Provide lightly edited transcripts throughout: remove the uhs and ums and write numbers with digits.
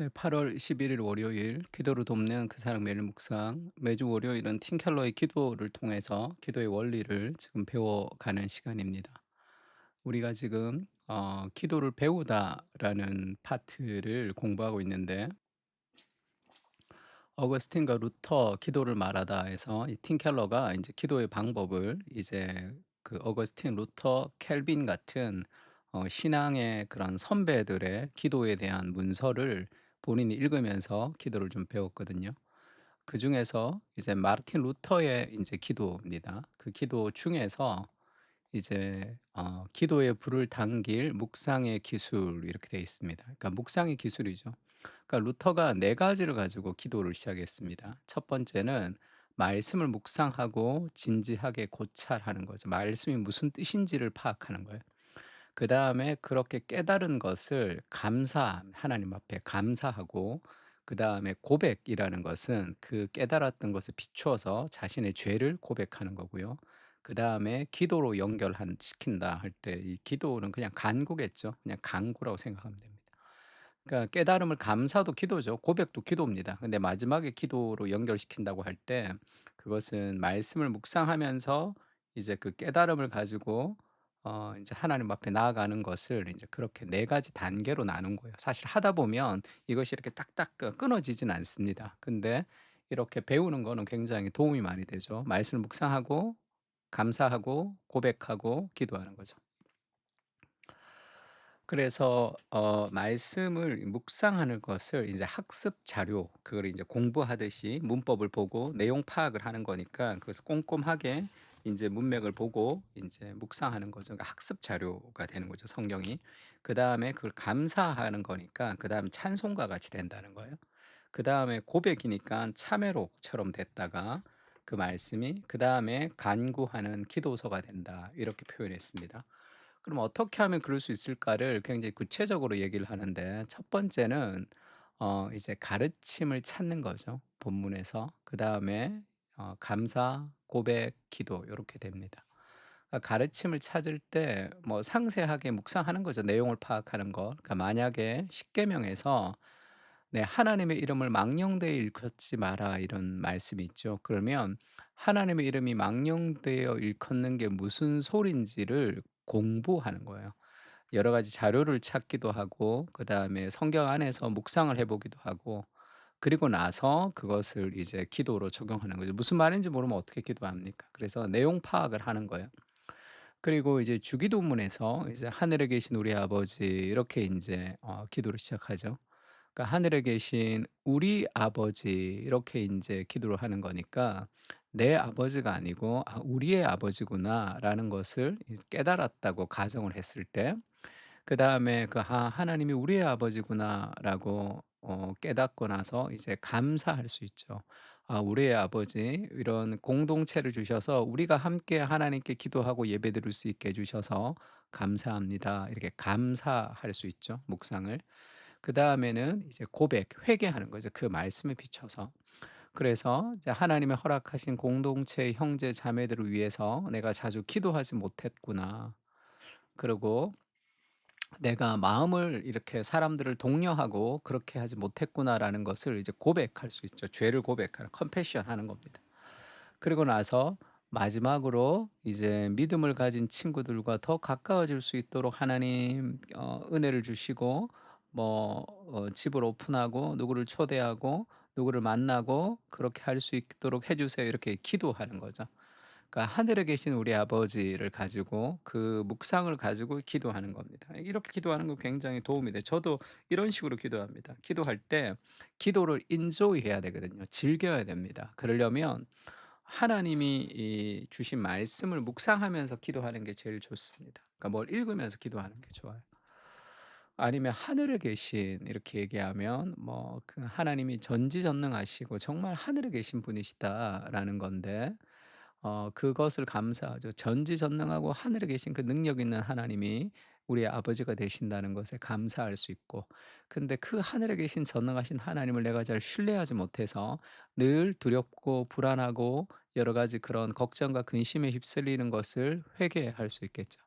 네, 8월 11일 월요일 기도로 돕는 그 사람 매일 묵상. 매주 월요일은 팀 켈러의 기도를 통해서 기도의 원리를 지금 배워가는 시간입니다. 우리가 지금 기도를 배우다라는 파트를 공부하고 있는데, 어거스틴과 루터 기도를 말하다에서 이 팀 켈러가 이제 기도의 방법을 이제 그 어거스틴, 루터, 켈빈 같은 신앙의 그런 선배들의 기도에 대한 문서를 본인이 읽으면서 기도를 좀 배웠거든요. 그중에서 이제 마르틴 루터의 이제 기도입니다. 그 기도 중에서 이제 기도의 불을 당길 묵상의 기술 이렇게 되어 있습니다. 그러니까 묵상의 기술이죠. 그러니까 루터가 네 가지를 가지고 기도를 시작했습니다. 첫 번째는 말씀을 묵상하고 진지하게 고찰하는 거죠. 말씀이 무슨 뜻인지를 파악하는 거예요. 그다음에 그렇게 깨달은 것을 하나님 앞에 감사하고, 그다음에 고백이라는 것은 그 깨달았던 것을 비추어서 자신의 죄를 고백하는 거고요. 그다음에 기도로 연결한 시킨다 할 때 이 기도는 그냥 간구겠죠. 그냥 간구라고 생각하면 됩니다. 그러니까 깨달음을 감사도 기도죠. 고백도 기도입니다. 근데 마지막에 기도로 연결시킨다고 할 때 그것은 말씀을 묵상하면서 이제 그 깨달음을 가지고 인제 하나님 앞에 나아가는 것을 인제 그렇게 네 가지 단계로 나눈 거예요. 사실 하다 보면 이것이 이렇게 딱딱 끊어지진 않습니다. 근데 이렇게 배우는 거는 굉장히 도움이 많이 되죠. 말씀을 묵상하고 감사하고 고백하고 기도하는 거죠. 그래서 말씀을 묵상하는 것을 이제 학습 자료, 그걸 이제 공부하듯이 문법을 보고 내용 파악을 하는 거니까 그것을 꼼꼼하게 이제 문맥을 보고 이제 묵상하는 거죠. 그러니까 학습 자료가 되는 거죠, 성경이. 그다음에 그걸 감사하는 거니까 그다음에 찬송가 같이 된다는 거예요. 그다음에 고백이니까 참회록처럼 됐다가 그 말씀이 그다음에 간구하는 기도서가 된다. 이렇게 표현했습니다. 그럼 어떻게 하면 그럴 수 있을까를 굉장히 구체적으로 얘기를 하는데, 첫 번째는 이제 가르침을 찾는 거죠, 본문에서. 그다음에 감사, 고백, 기도 요렇게 됩니다. 가르침을 찾을 때 뭐 상세하게 묵상하는 거죠, 내용을 파악하는 거. 그러니까 만약에 십계명에서 네, "하나님의 이름을 망령되이 일컫지 마라." 이런 말씀이 있죠. 그러면 하나님의 이름이 망령되어 일컫는 게 무슨 소린지를 공부하는 거예요. 여러 가지 자료를 찾기도 하고, 그다음에 성경 안에서 묵상을 해 보기도 하고, 그리고 나서 그것을 이제 기도로 적용하는 거죠. 무슨 말인지 모르면 어떻게 기도합니까? 그래서 내용 파악을 하는 거예요. 그리고 이제 주기도문에서 이제 "하늘에 계신 우리 아버지." 이렇게 인제 기도를 시작하죠. 그러니까 "하늘에 계신 우리 아버지." 이렇게 인제 기도를 하는 거니까 내 아버지가 아니고 '아 우리의 아버지구나.'라는 것을 이제 깨달았다고 가정을 했을 때, 그다음에 그 '아 하나님이 우리의 아버지구나.'라고 깨닫고 나서 이제 감사할 수 있죠. '아 우리의 아버지 이런 공동체를 주셔서 우리가 함께 하나님께 기도하고 예배드릴 수 있게 해 주셔서 감사합니다.' 이렇게 감사할 수 있죠, 묵상을. 그다음에는 이제 고백, 회개하는 거죠, 그 말씀에 비춰서. 그래서 이제 '하나님의 허락하신 공동체의 형제 자매들을 위해서 내가 자주 기도하지 못했구나. 그리고 내가 마음을 이렇게 사람들을 독려하고 그렇게 하지 못했구나.'라는 것을 이제 고백할 수 있죠. 죄를 고백하는, confession 하는 겁니다. 그리고 나서 마지막으로 이제 믿음을 가진 친구들과 더 가까워질 수 있도록 하나님 은혜를 주시고, 뭐 집을 오픈하고 누구를 초대하고 누구를 만나고 그렇게 할 수 있도록 해 주세요. 이렇게 기도하는 거죠. 그러니까 하늘에 계신 우리 아버지를 가지고 그 묵상을 가지고 기도하는 겁니다. 이렇게 기도하는 거 굉장히 도움이 돼요. 저도 이런 식으로 기도합니다. 기도할 때 기도를 인조이 해야 되거든요. 즐겨야 됩니다. 그러려면 하나님이 이 주신 말씀을 묵상하면서 기도하는 게 제일 좋습니다. 그러니까 뭘 읽으면서 기도하는 게 좋아요. 아니면 하늘에 계신 이렇게 얘기하면 뭐 그 하나님이 전지전능하시고 정말 하늘에 계신 분이시다라는 건데, 그것을 감사하죠. 전지전능하고 하늘에 계신 그 능력 있는 하나님이 우리의 아버지가 되신다는 것에 감사할 수 있고, 근데 그 하늘에 계신 전능하신 하나님을 내가 잘 신뢰하지 못해서 늘 두렵고 불안하고 여러 가지 그런 걱정과 근심에 휩쓸리는 것을 회개할 수 있겠죠.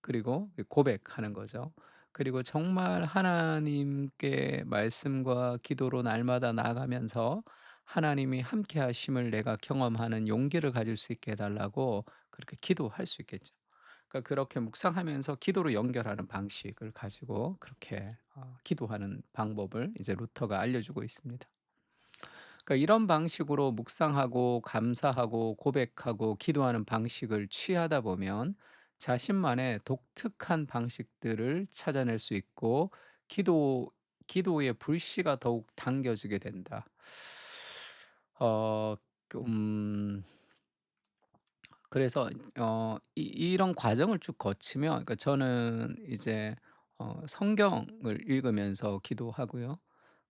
그리고 고백하는 거죠. 그리고 정말 하나님께 말씀과 기도로 날마다 나아가면서 하나님이 함께 하심을 내가 경험하는 용기를 가질 수 있게 해 달라고 그렇게 기도할 수 있겠죠. 그러니까 그렇게 묵상하면서 기도로 연결하는 방식을 가지고 그렇게 기도하는 방법을 이제 루터가 알려주고 있습니다. 그러니까 이런 방식으로 묵상하고 감사하고 고백하고 기도하는 방식을 취하다 보면 자신만의 독특한 방식들을 찾아낼 수 있고 기도 기도의 불씨가 더욱 당겨지게 된다. 어 그 그래서 이런 과정을 쭉 거치면, 그러니까 저는 이제 성경을 읽으면서 기도하고요.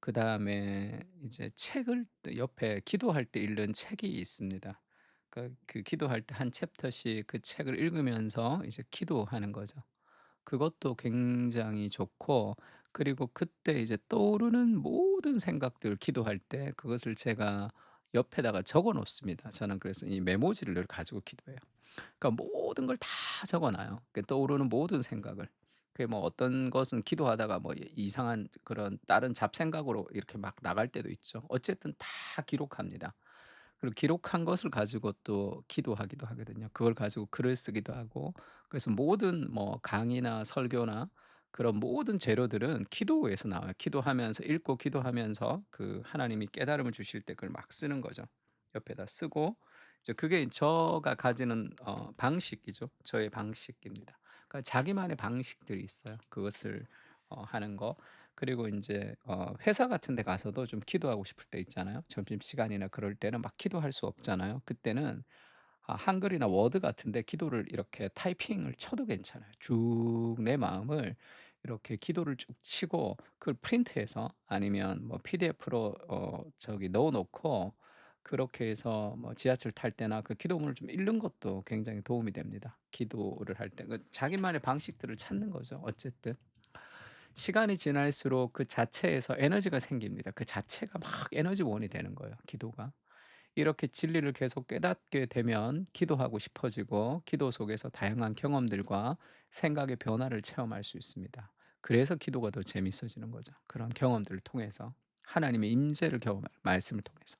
그다음에 이제 책을 또 옆에 기도할 때 읽는 책이 있습니다. 그러니까 그 기도할 때 한 챕터씩 그 책을 읽으면서 이제 기도하는 거죠. 그것도 굉장히 좋고, 그리고 그때 이제 떠오르는 모든 생각들 기도할 때 그것을 제가 옆에다가 적어 놓습니다. 저는 그래서 이 메모지를 늘 가지고 기도해요. 그러니까 모든 걸 다 적어 놔요. 그 떠오르는 모든 생각을. 그게 뭐 어떤 것은 기도하다가 뭐 이상한 그런 다른 잡생각으로 이렇게 막 나갈 때도 있죠. 어쨌든 다 기록합니다. 그리고 기록한 것을 가지고 또 기도하기도 하거든요. 그걸 가지고 글을 쓰기도 하고. 그래서 모든 뭐 강의나 설교나 그런 모든 재료들은 기도에서 나와요. 기도하면서 읽고 기도하면서 그 하나님이 깨달음을 주실 때 그걸 막 쓰는 거죠. 옆에다 쓰고 이제 그게 저가 가지는 방식이죠. 저의 방식입니다. 그러니까 자기만의 방식들이 있어요. 그것을 하는 거. 그리고 인제 회사 같은 데 가서도 좀 기도하고 싶을 때 있잖아요. 점심시간이나 그럴 때는 막 기도할 수 없잖아요. 그때는 한글이나 워드 같은 데 기도를 이렇게 타이핑을 쳐도 괜찮아요. 쭉 내 마음을 이렇게 기도를 쭉 치고 그걸 프린트해서 아니면 뭐 PDF로 저기 넣어 놓고 그렇게 해서 뭐 지하철 탈 때나 그 기도문을 좀 읽는 것도 굉장히 도움이 됩니다. 기도를 할 때. 그 자기만의 방식들을 찾는 거죠 어쨌든. 시간이 지날수록 그 자체에서 에너지가 생깁니다. 그 자체가 막 에너지원이 되는 거예요, 기도가. 이렇게 진리를 계속 깨닫게 되면 기도하고 싶어지고 기도 속에서 다양한 경험들과 생각의 변화를 체험할 수 있습니다. 그래서 기도가 더 재밌어지는 거죠. 그런 경험들을 통해서 하나님의 임재를 경험할 말씀을 통해서.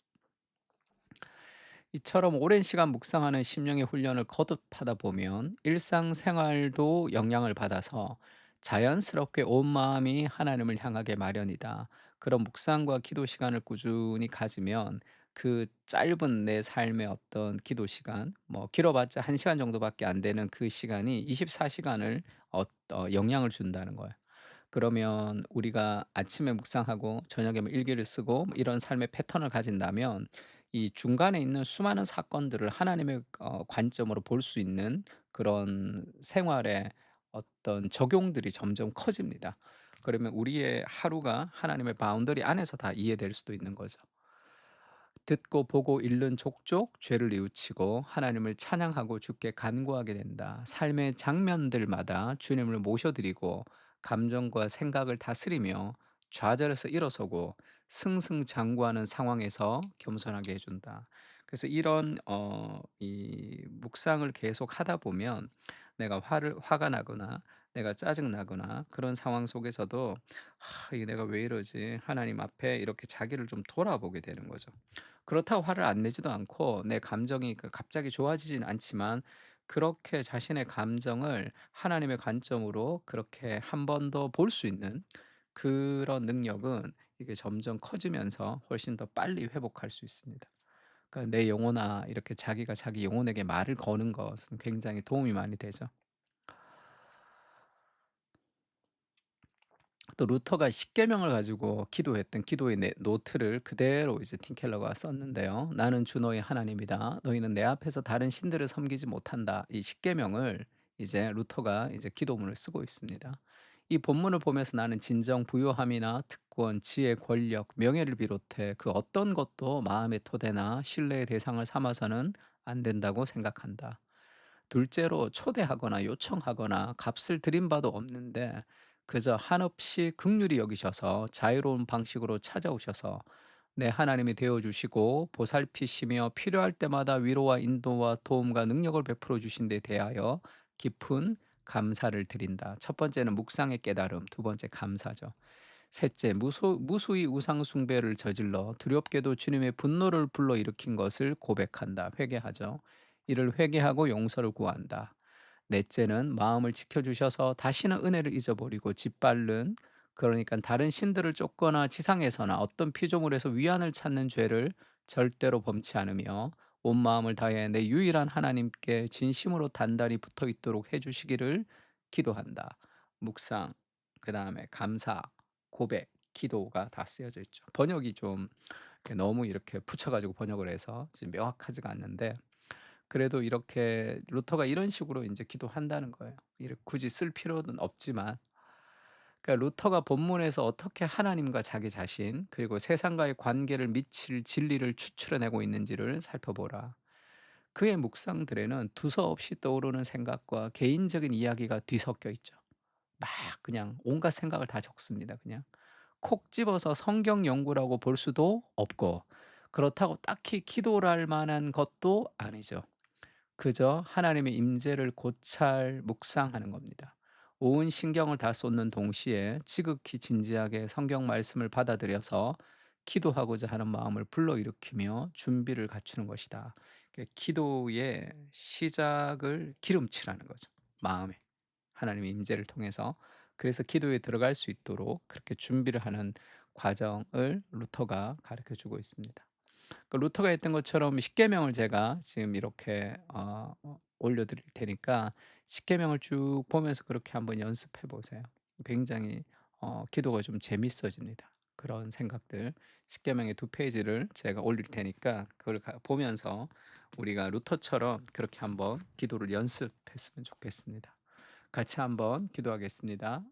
이처럼 오랜 시간 묵상하는 심령의 훈련을 거듭하다 보면 일상생활도 영향을 받아서 자연스럽게 온 마음이 하나님을 향하게 마련이다. 그런 묵상과 기도 시간을 꾸준히 가지면 그 짧은 내 삶의 어떤 기도 시간, 뭐 길어봤자 1시간 정도밖에 안 되는 그 시간이 24시간을 영향을 준다는 거예요. 그러면 우리가 아침에 묵상하고 저녁에 뭐 일기를 쓰고 뭐 이런 삶의 패턴을 가진다면 이 중간에 있는 수많은 사건들을 하나님의 관점으로 볼 수 있는 그런 생활의 어떤 적용들이 점점 커집니다. 그러면 우리의 하루가 하나님의 바운더리 안에서 다 이해될 수도 있는 거죠. 듣고 보고 읽는 족족 죄를 뉘우치고 하나님을 찬양하고 주께 간구하게 된다. 삶의 장면들마다 주님을 모셔드리고 감정과 생각을 다스리며 좌절해서 일어서고 승승장구하는 상황에서 겸손하게 해준다. 그래서 이런 이 묵상을 계속 하다 보면 내가 화가 나거나 내가 짜증 나거나 그런 상황 속에서도 이게 내가 왜 이러지? 하나님 앞에 이렇게 자기를 좀 돌아보게 되는 거죠. 그렇다고 화를 안 내지도 않고 내 감정이 갑자기 좋아지진 않지만 그렇게 자신의 감정을 하나님의 관점으로 그렇게 한 번 더 볼 수 있는 그런 능력은 이게 점점 커지면서 훨씬 더 빨리 회복할 수 있습니다. 그러니까 내 영혼아 이렇게 자기가 자기 영혼에게 말을 거는 것은 굉장히 도움이 많이 되죠. 또 루터가 십계명을 가지고 기도했던 기도의 노트를 그대로 이제 틴켈러가 썼는데요. "나는 주 너의 하나님이다. 너희는 내 앞에서 다른 신들을 섬기지 못한다." 이 십계명을 이제 루터가 이제 기도문을 쓰고 있습니다. 이 본문을 보면서 "나는 진정 부요함이나 특권, 지혜, 권력, 명예를 비롯해 그 어떤 것도 마음의 토대나 신뢰의 대상을 삼아서는 안 된다고 생각한다. 둘째로 초대하거나 요청하거나 값을 들인 바도 없는데 그저 한없이 긍휼히 여기셔서 자유로운 방식으로 찾아오셔서 내 하나님이 되어 주시고 보살피시며 필요할 때마다 위로와 인도와 도움과 능력을 베풀어 주신 데 대하여 깊은 감사를 드린다. 첫 번째는 묵상의 깨달음, 두 번째 감사죠. 셋째, 무수히 우상 숭배를 저질러 두렵게도 주님의 분노를 불러일으킨 것을 고백한다. 회개하죠. 이를 회개하고 용서를 구한다. 넷째는 마음을 지켜주셔서 다시는 은혜를 잊어버리고 짓밟는, 그러니까 다른 신들을 쫓거나 지상에서나 어떤 피조물에서 위안을 찾는 죄를 절대로 범치 않으며 온 마음을 다해 내 유일한 하나님께 진심으로 단단히 붙어 있도록 해주시기를 기도한다. 묵상, 그 다음에 감사, 고백, 기도가 다 쓰여져 있죠. 번역이 좀 너무 이렇게 붙여가지고 번역을 해서 지금 명확하지가 않는데, 그래도 이렇게 루터가 이런 식으로 인제 기도한다는 거예요. 이를 굳이 쓸 필요는 없지만, 그러니까 루터가 본문에서 어떻게 하나님과 자기 자신 그리고 세상과의 관계를 미칠 진리를 추출해 내고 있는지를 살펴보라. 그의 묵상들에는 두서없이 떠오르는 생각과 개인적인 이야기가 뒤섞여 있죠. 막 그냥 온갖 생각을 다 적습니다 그냥. 콕 집어서 성경 연구라고 볼 수도 없고, 그렇다고 딱히 기도를 만한 것도 아니죠. 그저 하나님의 임재를 고찰 묵상하는 겁니다. 온 신경을 다 쏟는 동시에 지극히 진지하게 성경 말씀을 받아들여서 기도하고자 하는 마음을 불러일으키며 준비를 갖추는 것이다. 기도의 시작을 기름칠하는 거죠. 마음에 하나님의 임재를 통해서. 그래서 기도에 들어갈 수 있도록 그렇게 준비를 하는 과정을 루터가 가르쳐 주고 있습니다. 그 루터가 했던 것처럼 십계명을 제가 지금 이렇게 올려 드릴 테니까 십계명을 쭉 보면서 그렇게 한번 연습해 보세요. 굉장히 기도가 좀 재밌어집니다. 그런 생각들, 십계명의 두 페이지를 제가 올릴 테니까 그걸 보면서 우리가 루터처럼 그렇게 한번 기도를 연습했으면 좋겠습니다. 같이 한번 기도하겠습니다.